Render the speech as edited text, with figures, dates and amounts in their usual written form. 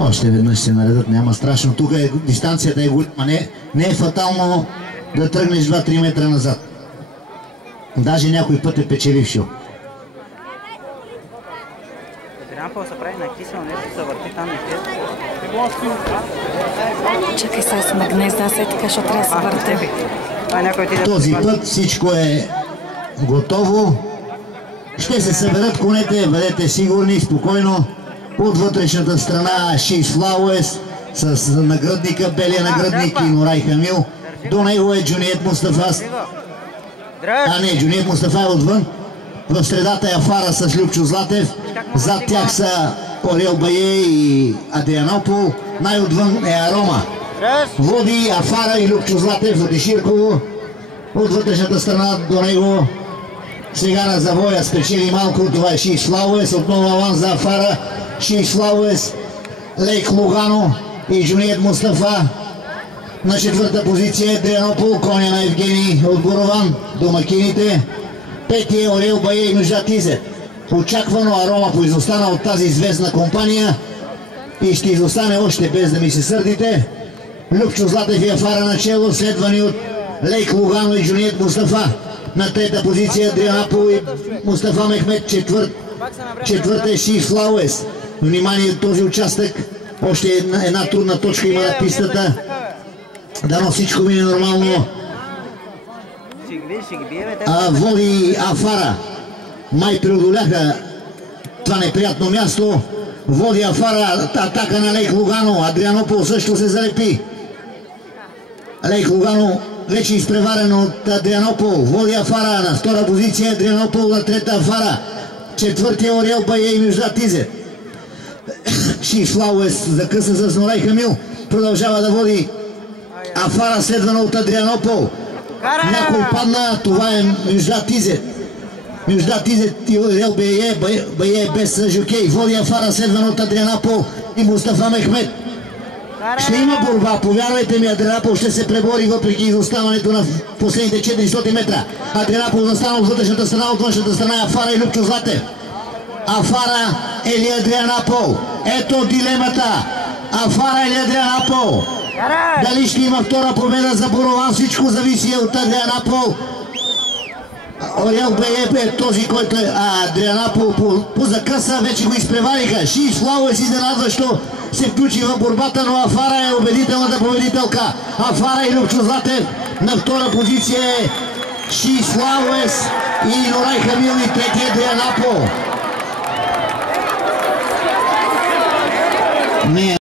Още веднъж се наредат, няма страшно. Тук дистанцията е голяма. Не е фатално да тръгнеш 2-3 метра назад. Даже някой път е печелившо. Чакай сега с гнезда, след така ще трябва да се върте. Този път всичко е готово. Ще се съберат конете, бъдете сигурни, спокойно. От вътрешната страна Шиш Флауес с наградника, белия наградник и Нурай Хамил. До него е Джуниет Мустафа. Джуниет Мустафа е отвън. В средата е Афара с Любчо Златев. Зад тях са Орел Бае и Адрианопол. Най-отвън е Арома. Води Афара и Любчо Златев за Деширково. От вътрешната страна до него сега на завоя спечели малко. Това е Шиш Флауес. Отново аванс за Афара. Шиш Флауес, Лейк Лугано и Джуниет Мустафа. На четвърта позиция е Адрианопол, коня на Евгений от Борован, домакините. Пети е Орел Бае и Нуждат Изет. Очаквано Арома поизостана от тази известна компания и ще изостане още, без да ми се сърдите. Любчо Златев и Афара начело, следвани от Лейк Лугано и Джуниет Мустафа. На трета позиция Адрианопол и Мустафа Мехмед. Четвърта е Шиш Флауес. Внимание, този участък, още една трудна точка има на пистата. Дано всичко мине нормално. Води Афара. Май преодоляха това неприятно място. Води Афара, атака на Лейк Лугано. Адрианопол също се залепи. Лейк Лугано вече изпреварен от Адрианопол. Води Афара на втора позиция. Адрианопол на трета Афара. Четвъртия Орел Бае и Нуждат Изет. Шиш Флауес закъса с Нурай Хамил. Продължава да води Афара, следвана от Адрианопол. Някой падна, това е Нуждат Изет. Нуждат Изет и Орел Бае без жокей. Води Афара, следвана от Адрианопол и Мустафа Мехмед. Ще има борба, повярвайте ми, Адрианопол ще се пребори въпреки изоставането на последните 400 метра. Адрианопол застана от вътрешната страна, от външната страна е Афара и Любчо Златев. Афара или Адрианопол? Ето дилемата. Афара или Адрианопол? Дали ще има втора победа за Борован? Всичко зависи от Адрианопол. Орел Бае е този, който е Адрианопол по закъса, вече го изпревариха. Шиш Флауес изненадващо се включи в борбата, но Афара е убедителната победителка. Афара и Любчо Златев. На втора позиция е Шиш Флауес и Нурай Хамил и третия Адрианопол.